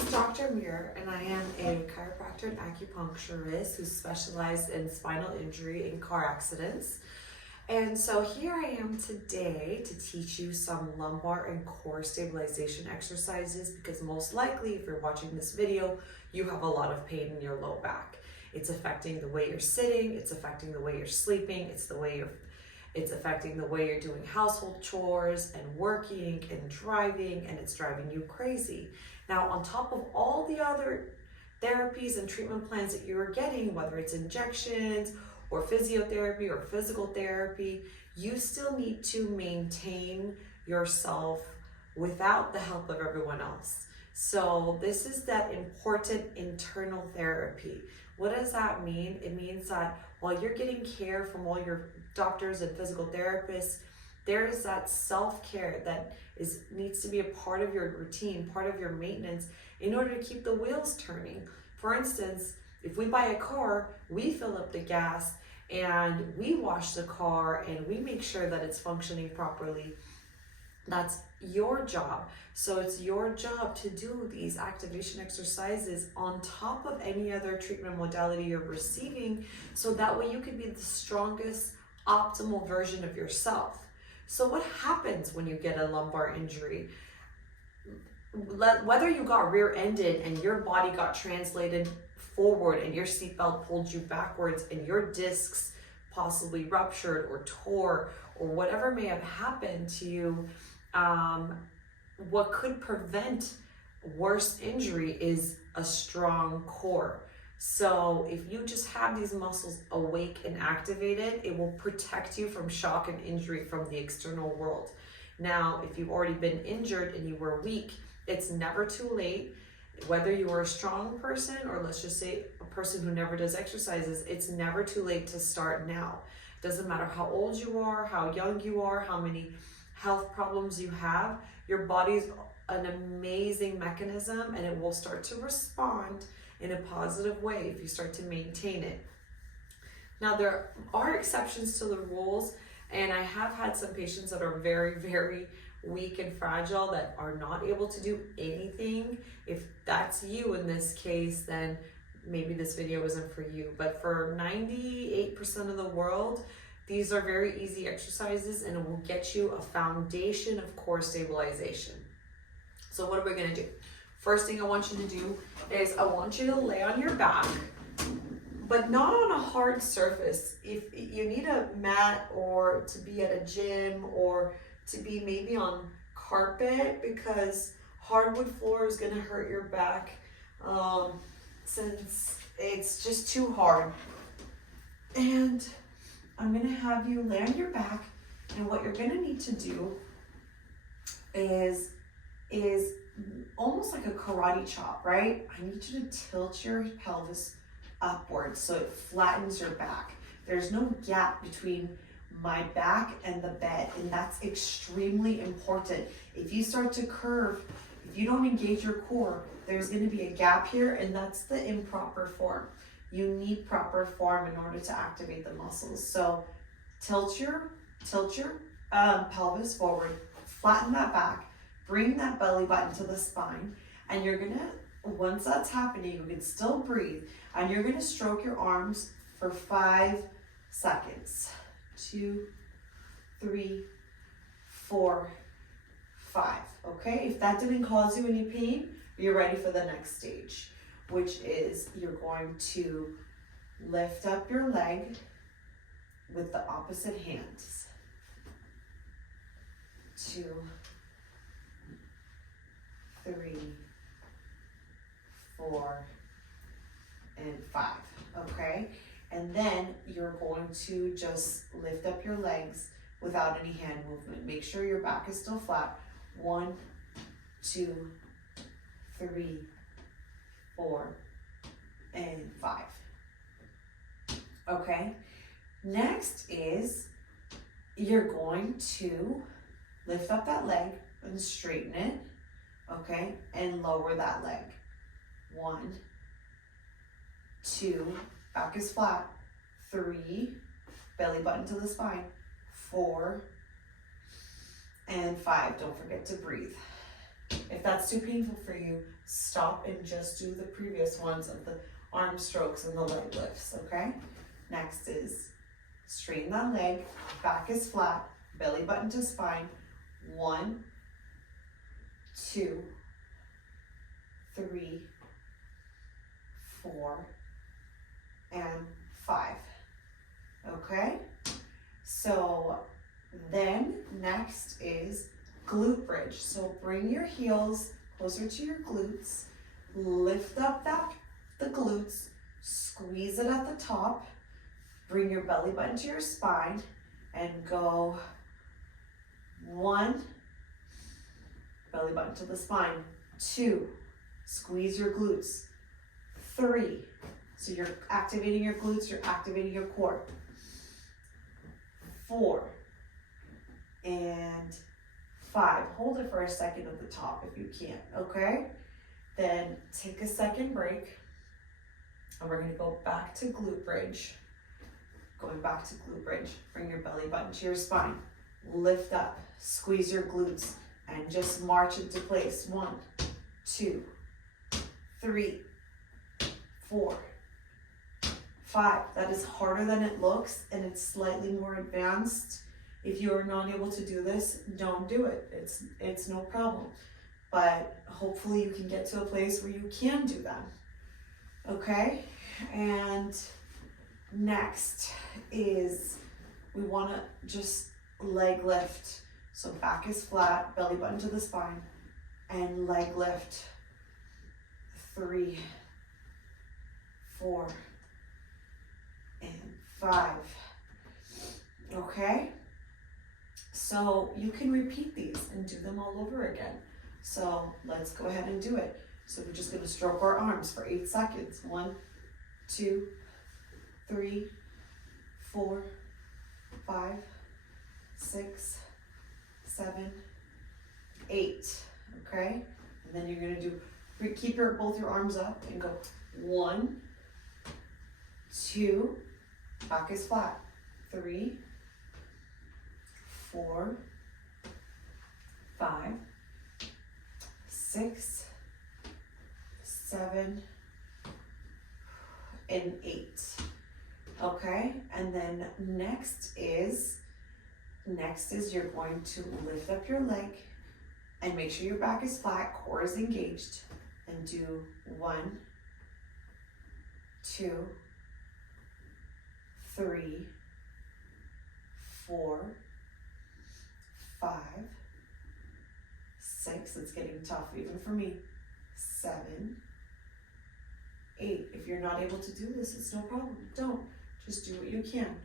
is Dr. Muir, and I am a chiropractor and acupuncturist who specialized in spinal injury and car accidents. And so here I am today to teach you some lumbar and core stabilization exercises, because most likely if you're watching this video, you have a lot of pain in your low back. It's affecting the way you're sitting, it's affecting the way you're sleeping, it's affecting the way you're doing household chores and working and driving, and it's driving you crazy. Now, on top of all the other therapies and treatment plans that you're getting, whether it's injections or physiotherapy or physical therapy, you still need to maintain yourself without the help of everyone else. So this is that important internal therapy. What does that mean? It means that while you're getting care from all your doctors and physical therapists, there is that self-care that needs to be a part of your routine, part of your maintenance, in order to keep the wheels turning. For instance, if we buy a car, we fill up the gas and we wash the car and we make sure that it's functioning properly. That's your job. So it's your job to do these activation exercises on top of any other treatment modality you're receiving, so that way you can be the strongest, optimal version of yourself. So what happens when you get a lumbar injury? Whether you got rear-ended and your body got translated forward and your seatbelt pulled you backwards and your discs possibly ruptured or tore, or whatever may have happened to you, what could prevent worse injury is a strong core. So if you just have these muscles awake and activated, it will protect you from shock and injury from the external world. Now, if you've already been injured and you were weak, it's never too late. Whether you are a strong person, or let's just say a person who never does exercises, it's never too late to start now. Doesn't matter how old you are, how young you are, how many health problems you have, your body's an amazing mechanism and it will start to respond in a positive way if you start to maintain it. Now, there are exceptions to the rules, and I have had some patients that are very, very weak and fragile that are not able to do anything. If that's you in this case, then maybe this video isn't for you. But for 98% of the world, these are very easy exercises and it will get you a foundation of core stabilization. So what are we gonna do? First thing I want you to do is I want you to lay on your back, but not on a hard surface. If you need a mat, or to be at a gym, or to be maybe on carpet, because hardwood floor is gonna hurt your back since it's just too hard. And I'm gonna have you lay on your back, and what you're gonna need to do is almost like a karate chop, right? I need you to tilt your pelvis upwards so it flattens your back. There's no gap between my back and the bed, and that's extremely important. If you start to curve, if you don't engage your core, there's going to be a gap here, and that's the improper form. You need proper form in order to activate the muscles. So tilt your pelvis forward, flatten that back, bring that belly button to the spine, and you're gonna, once that's happening, you can still breathe, and you're gonna stroke your arms for 5 seconds. 2, 3, 4, 5. Okay, if that didn't cause you any pain, you're ready for the next stage, which is you're going to lift up your leg with the opposite hands. 2, 3, 4, and 5. Okay, and then you're going to just lift up your legs without any hand movement. Make sure your back is still flat. 1, 2, 3, 4, and 5. Okay, next is you're going to lift up that leg and straighten it. Okay, and lower that leg. 1, 2, back is flat. 3, belly button to the spine. 4, and 5. Don't forget to breathe. If that's too painful for you, stop and just do the previous ones of the arm strokes and the leg lifts, okay? Next is straighten that leg, back is flat, belly button to spine. 1, 2, 3, 4, and 5. Okay? So then next is glute bridge. So bring your heels closer to your glutes, lift up the glutes, squeeze it at the top, bring your belly button to your spine, and go 1, belly button to the spine, 2, squeeze your glutes, 3, so you're activating your glutes, you're activating your core, 4, and 5. Hold it for a second at the top if you can, okay? Then take a second break, and we're gonna go back to glute bridge. Going back to glute bridge, bring your belly button to your spine, lift up, squeeze your glutes, and just march into place. 1, 2, 3, 4, 5. That is harder than it looks, and it's slightly more advanced. If you are not able to do this, don't do it. It's no problem. But hopefully you can get to a place where you can do them. Okay? And next is we want to just leg lift. So back is flat, belly button to the spine, and leg lift. 3, 4, and 5. Okay? So you can repeat these and do them all over again. So let's go ahead and do it. So we're just going to stroke our arms for 8 seconds. 1, 2, 3, 4, 5, 6, 7, 8. Okay? And then you're going to do, keep both your arms up and go 1, 2, back is flat, 3, 4, 5, 6, 7, and 8. Okay, and then next is you're going to lift up your leg and make sure your back is flat, core is engaged, and do 1, 2, 3, 4, 5, 6, it's getting tough even for me, 7, 8. If you're not able to do this, it's no problem. Don't. Just do what you can.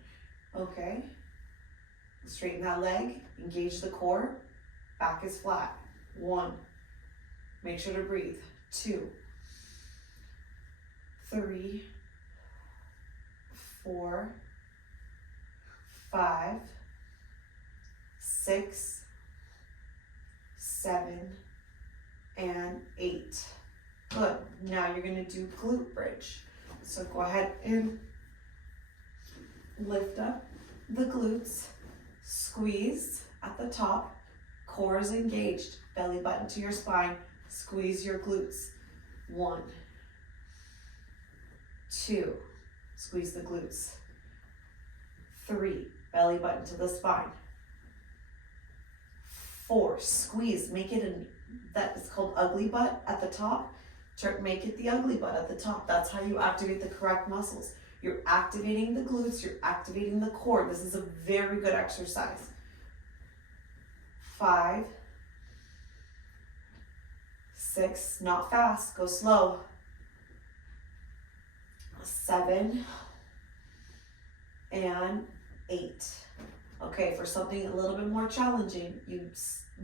Okay? Straighten that leg, engage the core, back is flat. 1, make sure to breathe. 2, 3, 4, 5, 6, 7, and 8. Good. Now you're going to do glute bridge. So go ahead and lift up the glutes, squeeze at the top, core is engaged, belly button to your spine, squeeze your glutes. 1, 2, squeeze the glutes. 3, belly button to the spine. 4, squeeze, make it that is called ugly butt at the top. Make it the ugly butt at the top. That's how you activate the correct muscles. You're activating the glutes, you're activating the core. This is a very good exercise. 5, 6, not fast, go slow. 7, and 8. Okay, for something a little bit more challenging, you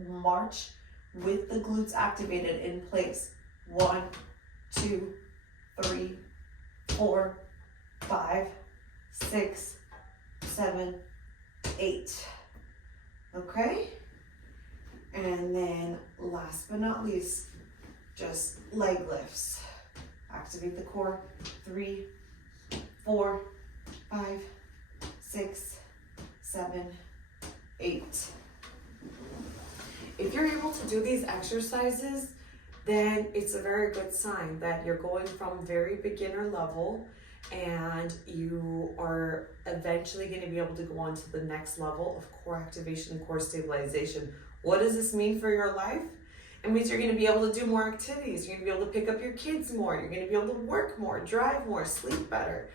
march with the glutes activated in place. 1, 2, 3, 4, 5, 6, 7, 8. Okay? And then last but not least, just leg lifts. Activate the core. 3, 4, 5, 6, 7, 8. If you're able to do these exercises, then it's a very good sign that you're going from very beginner level and you are eventually going to be able to go on to the next level of core activation and core stabilization. What does this mean for your life? It means you're going to be able to do more activities. You're going to be able to pick up your kids more. You're going to be able to work more, drive more, sleep better.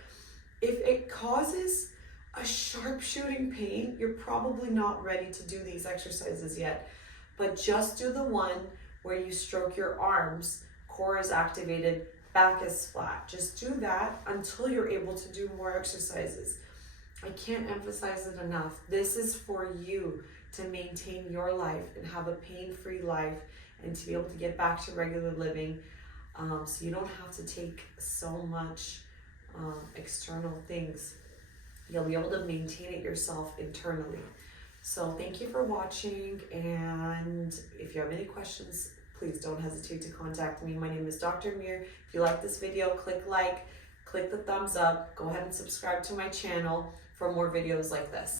If it causes a sharp shooting pain, you're probably not ready to do these exercises yet. But just do the one where you stroke your arms, core is activated, back is flat. Just do that until you're able to do more exercises. I can't emphasize it enough. This is for you to maintain your life and have a pain-free life and to be able to get back to regular living, so you don't have to take so much external things. You'll be able to maintain it yourself internally. So thank you for watching, and if you have any questions, please don't hesitate to contact me. My name is Dr. Mir. If you like this video, click like, click the thumbs up, go ahead and subscribe to my channel for more videos like this.